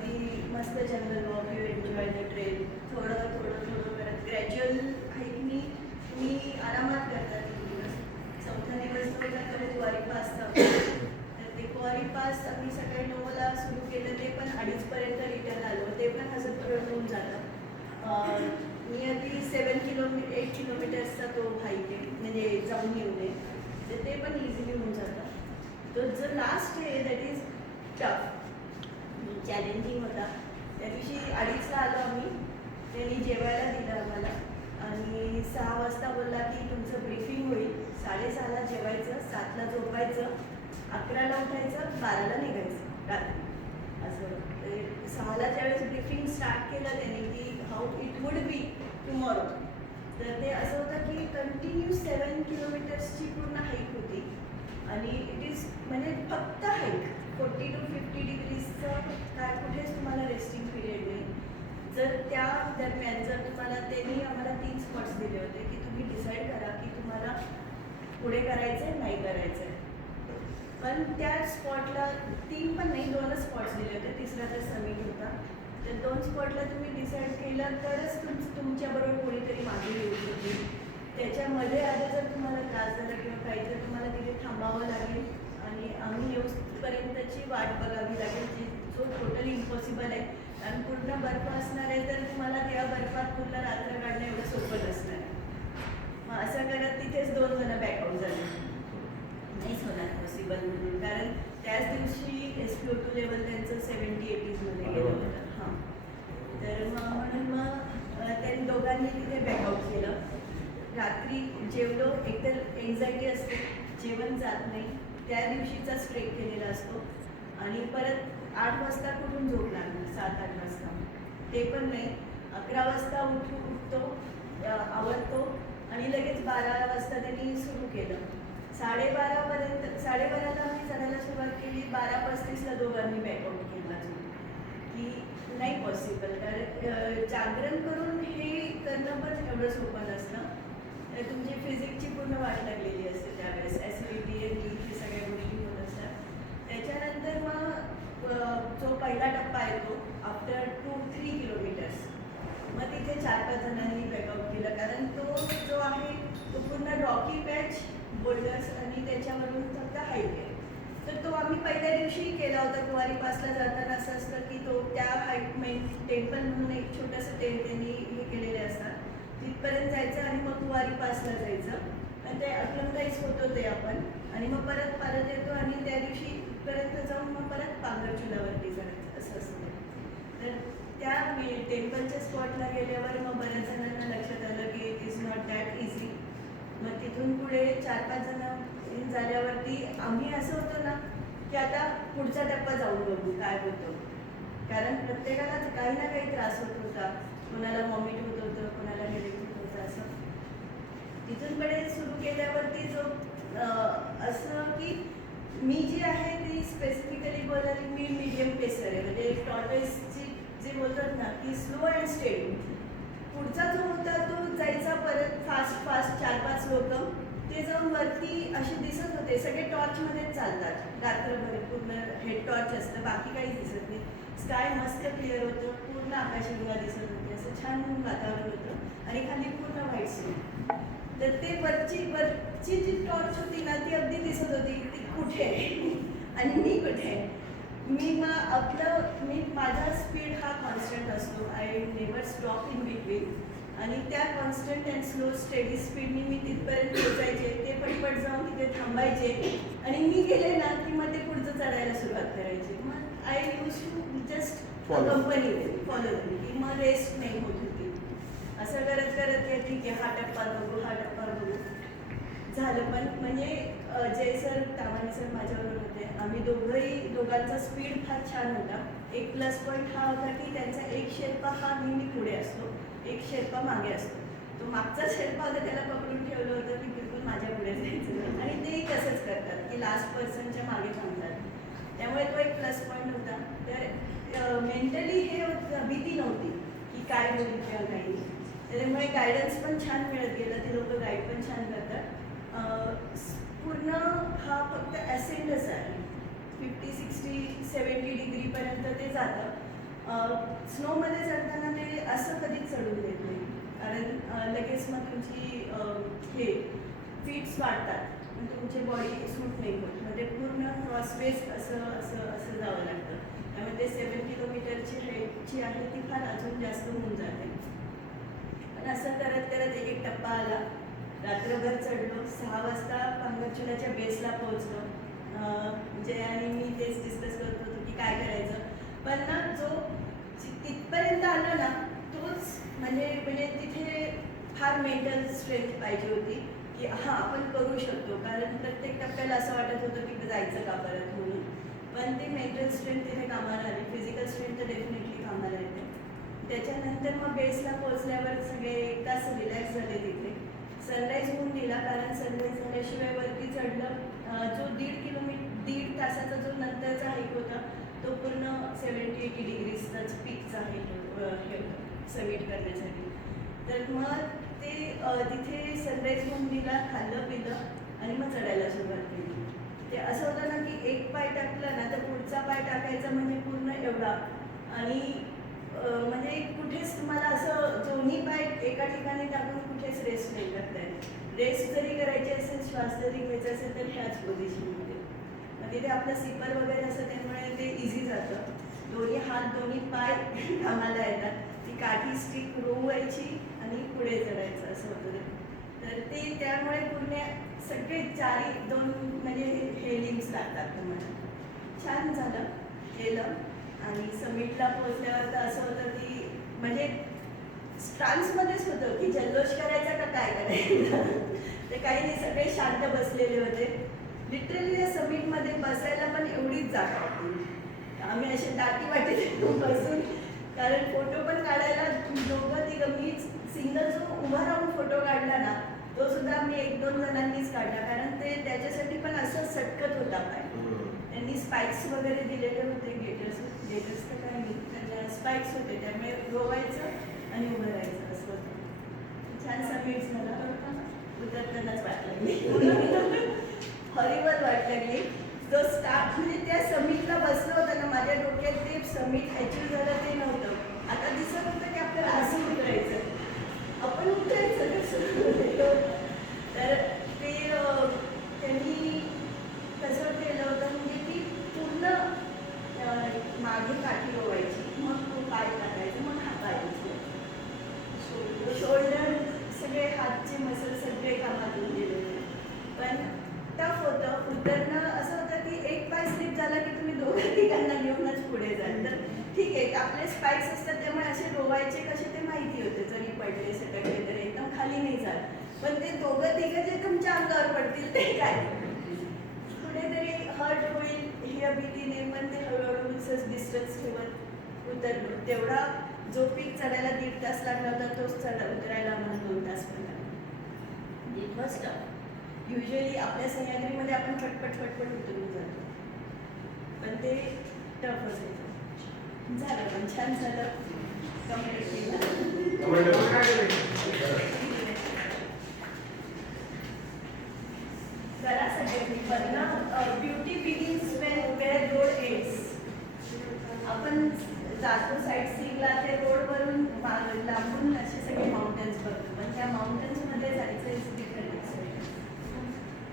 अगदी मस्त जंगल walk, you enjoy the trail. थोडं थोडं थोडं करत ग्रॅज्युअल हाईकनी मी आरामात करतात 3 दिवस. चौथा दिवस तो होता तो कुवारी पासचा. तर ते कुवारी पास आम्ही सकाळी 9ला सुरू केलं, ते पण 2:30पर्यंत रिटर्न आलो. ते पण असं पूर्ण होऊन झालं. नियरली 8 किलोमीटर्सचा तो हाईक आहे, म्हणजे जाऊन येऊ नये, तर ते पण इझिली होऊन जातं. तो जो लास्ट आहे दॅट इज टफ, चॅलेंजिंग होता. त्या दिवशी 2:30ला आलो आम्ही. त्यांनी जेवायला दिलं आम्हाला आणि 6 वाजता बोलला की तुमचं ब्रीफिंग होईल. 6:30ला जेवायचं, 7ला झोपायचं, 11ला उठायचं, 12ला निघायचं रात्री. असं 6ला ज्यावेळेस ब्रीफिंग स्टार्ट केलं त्यांनी की how it would be tomorrow, तर ते असं होतं की कंटिन्यू 7 किलोमीटर्सची पूर्ण हाईक होती आणि इट इज म्हणजे फक्त हाईक 40 to 50 डिग्रीजचं काय कुठेच तुम्हाला रेस्टिंग पिरियड नाही. जर त्या दरम्यान जर तुम्हाला त्यांनी आम्हाला 3 स्पॉट्स दिले होते की तुम्ही डिसाईड करा की तुम्हाला पुढे करायचं आहे नाही करायचं आहे. पण त्या स्पॉटला 3 पण नाही 2च स्पॉट्स दिले होते, तिसरा तर समिट होता. तर 2 स्पॉटला तुम्ही डिसाईड केलं तरच तुमच्याबरोबर कोणीतरी मागे येऊ शकतील. त्याच्यामध्ये आधी जर तुम्हाला त्रास झाला किंवा काही तर तुम्हाला तिथे थांबावं लागेल आणि आम्ही येऊपर्यंतची वाट बघावी लागेल, जो टोटली इम्पॉसिबल आहे. कारण पूर्ण बर्फ असणार आहे, तर तुम्हाला त्या बर्फात पूर्ण रात्र काढणं एवढं सोपं नसणार आहे. मग असं करत तिथेच 2 जण बॅकआउट झाले. नाहीच होणार पॉसिबल म्हणून, कारण त्याच दिवशी SpO2 लेवल त्यांचं 70-80s मध्ये गेलं होतं. हां, तर म्हणून त्यांनी दोघांनी तिथे बॅकआउट केलं. रात्री जेवलो, एकतर एन्झायटी असते, जेवण जात नाही, त्या दिवशीचा स्ट्रेक केलेला असतो आणि परत 8 वाजता कुठून झोप लागणार, 7-8 वाजता ते पण नाही. 11 वाजता उठतो, आवडतो आणि लगेच 12 वाजता त्यांनी सुरू केलं. 12:30ला आम्ही चढायला सुरुवात केली. 12:35ला दोघांनी बॅकआउट केला की नाही पॉसिबल, कारण जागरण करून हे करणं पण एवढं सोपं नसतं. तुमची फिजिक्सची पूर्ण वाट लागलेली असते त्यावेळेस, ॲसिडिटी हे सगळ्या गोष्टी होत असतात. त्याच्यानंतर मग जो पहिला टप्पा येतो आफ्टर 2-3 किलोमीटर्स, मग तिथे 4-5 जणांनी बॅकआउट केलं, कारण तो जो आहे तो पूर्ण रॉकी पॅच, बोल्डर्स आणि त्याच्यावरून फक्त हाईक आहे. तर तो आम्ही पहिल्या दिवशी केला होता. कुवारी पासला जाताना असं असतं की तो त्या हाईक मेन टेम्पल म्हणून एक छोटंसं टेंट त्यांनी हे केलेले असतात, तिथपर्यंत जायचं आणि मग कुवारी पासला जायचं आणि ते अक्लमटाईज होतो ते आपण, आणि मग परत येतो आणि त्या दिवशी इथपर्यंत जाऊन मग परत पांगरचुलावरती जायचं असं असतं. तर त्या टेम्पलच्या स्पॉटला गेल्यावर मग बऱ्याच जणांना लक्षात आलं की it is not that easy. मग तिथून पुढे 4-5 जण झाल्यावरती आम्ही असं होतो ना की आता पुढचा टप्पा जाऊन बघू काय होतं, कारण प्रत्येकाला काही ना काही त्रास होत होता. कोणाला वॉमिट होत होतं, कोणाला हेडेक होत होतं. असं तिथून पुढे सुरू केल्यावरती जो असं की मी जी आहे ती स्पेसिफिकली बोलायला मी मीडियम पेसर आहे, म्हणजे टॉर्टोइसची जे बोलतात ना की स्लो अँड स्टेडी. पुढचा जो होता तो जायचा परत फास्ट 4-5 लोक ते जाऊन वरती असे दिसत होते, सगळे टॉर्चमध्येच चालतात रात्रभर, पूर्ण हेड टॉर्च असतं, बाकी काहीच दिसत नाही. स्काय मस्त क्लिअर होतं, पूर्ण आकाशगंगा दिसत होती, असं छान वातावरण होतं आणि खाली पूर्ण व्हाईट स्नो. तर ते वरची जी टॉर्च होती ना ती अगदी दिसत होती ती कुठे आहे आणि मी कुठे आहे. माझा स्पीड हा कॉन्स्टंट असतो, I never stop in between, आणि त्या कॉन्स्टंट अँड स्लो स्टेडी स्पीडनी मी तिथपर्यंत पोचायचे. ते पटपट जाऊन तिथे थांबायचे आणि मी गेले ना की मग ते पुढचं चढायला सुरुवात करायची. मग I use to just company follow की मग रेस्ट नाही होत होती. असं करत करत ठीक आहे, हा टप्पा बघू झालं. पण म्हणजे जय सर, तामाणे सर माझ्याबरोबर होते. आम्ही दोघांचा स्पीड फार छान होता. एक प्लस पॉईंट हा होता की त्यांचा एक शेर्पा हा नेहमी पुढे असतो, एक शेर्पा मागे असतो. तो मागचा शेर्पा होता त्याला पकडून ठेवलं होतं की बिलकुल माझ्या पुढे जायचं, आणि तेही तसंच करतात की लास्ट पर्सनच्या मागे थांबतात. त्यामुळे तो एक प्लस पॉईंट होता. तर मेंटली हे भीती नव्हती की काय होईल किंवा काही. त्यामुळे गायडन्स पण छान मिळत गेलं, ते लोक गाईड पण छान करतात. पूर्ण हा फक्त ॲसेंडच आहे, 50-60-70 डिग्रीपर्यंत ते जातं. स्नोमध्ये चढताना ते असं कधीच चढून देत नाही, कारण लगेच मग तुमची हे फीट्स वाढतात, मग तुमची बॉडी सूट नाही होत, म्हणजे पूर्ण क्रॉसवेज असं असं असं जावं लागतं. त्यामुळे ते 7 किलोमीटरची हाईट जी आहे ती फार अजून जास्त होऊन जाते. पण असं करत करत एक एक टप्पा आला, रात्रभर चढलो, 6 वाजता पांगरचुलाच्या बेसला पोहोचलो. जय आणि मी तेच डिस्कस करत होतो की काय करायचं, पण ना जो तिथपर्यंत आला ना तोच म्हणजे तिथे फार मेंटल स्ट्रेंथ पाहिजे होती की हां आपण करू शकतो, कारण प्रत्येक टप्प्याला असं वाटत होतं की जायचं का परत म्हणून. पण ती मेंटल स्ट्रेंथ तिथे कामाला आली, फिजिकल स्ट्रेंथ तर डेफिनेटली कामाला येते. त्याच्यानंतर मग बेसला पोहोचल्यावर सगळे एक तास रिलॅक्स झाले तिथे. सनराईज होऊन गेला, कारण सनराईज झाल्याशिवाय वरती चढलं जो 1.5 तासाचा जो नंतरचा हाईक होता तो पूर्ण 70-80 डिग्रीजचाच पीकचा हाईक समिट करण्यासाठी. तर मग ते तिथे सनराईज होऊन गेला, खाल्लं पिलं आणि मग चढायला सुरुवात केली. ते असं होतं ना की एक पाय टाकला ना तर पुढचा पाय टाकायचा म्हणजे पूर्ण एवढा, आणि म्हणजे कुठेच तुम्हाला असं दोन्ही पाय एका ठिकाणी टाकून कुठेच रेस्ट नाही करता येत. रेस्ट जरी करायची असेल, श्वास जरी घ्यायचा असेल तर ह्याच पोझिशनमध्ये. मग तिथे आपलं सिपर वगैरे असं त्यामुळे ते इझी जातं. दोन्ही हात दोन्ही पाय कामाला येतात. ती काठी स्टिक रोवायची आणि पुढे चढायचं असं होतं ते. तर ते त्यामुळे पूर्ण सगळे 2 म्हणजे हे लिम्स लागतात तुम्हाला. छान झालं, केलं. आणि समिटला पोहोचल्यावर तर असं होतं की म्हणजे ट्रान्समध्येच होतं की जल्लोष करायचा का काय करायचं. ते काही नाही, सगळे शांत बसलेले होते. लिटरली त्या समिटमध्ये बसायला पण एवढीच जागा होती. आम्ही असे दाटी वाटीत बसून, कारण फोटो पण काढायला दोघं मीच सिंगल जो उभा राहून फोटो काढला ना तो सुद्धा मी 1-2 जणांनीच काढला, कारण ते त्याच्यासाठी पण असं सटकत होता पाय. त्यांनी स्पाइक्स वगैरे दिलेले होते, गेटर्स तर काही नाही, त्यांना स्पाइक्स होते, त्यामुळे रोवायचं आणि उभं राहायचं असं होतं. छान समिट झाला. उतरतानाच वाट लागली, हॉरिबल वाट लागली. जो स्टार्ट म्हणजे त्या समिटला बसलं होतं ना, माझ्या डोक्यात ते समिट अचीव झालं ते नव्हतं. आता दिसत होतं की आपल्याला असं उतरायचं, आपण उतरायचं कसं. तर ते त्यांनी कसं केलं होतं म्हणजे ती पूर्ण मागे काठी रोवायची, मग तो पाय टाकायचं, मग हा पाय शोल्डर सगळे हातचे मसल सगळे कामातून गेले होते. पण टफ होतं. उतरणं असं होतं की एक पाय स्लिप झाला की तुम्ही दोघं ठिकाणा घेऊनच पुढे जाल. तर ठीक आहे, आपले स्पाइक्स असतात त्यामुळे असे रोवायचे कसे ते माहिती होते, जरी पडले सटकले तर एकदम खाली नाही जात. पण ते दोघं तिघं जे तुमच्या अंगावर पडतील ते काय, कुठेतरी हर्ट होईल ह्या भीतीने, पण ते हळूहळू डिस्टन्स ठेवत उतरलो. तेवढा जो पीक चढायला 1.5 तास लागला होता तोच उतरायला आम्हाला 2 तास पण लागले. It was tough. युजली आपल्या सह्याद्रीमध्ये आपण पटपट उतरून जातो, पण ते टफच होतं. झालं, पण छान झालं. कम्प्लीट केलं. करा सगळ्यांनी, पण ना beauty begins where road ends. आपण जातो साईट सीइंगला, ते रोडवरून लांबून असे सगळे माउंटन्स बघतो, पण त्या माउंटन्स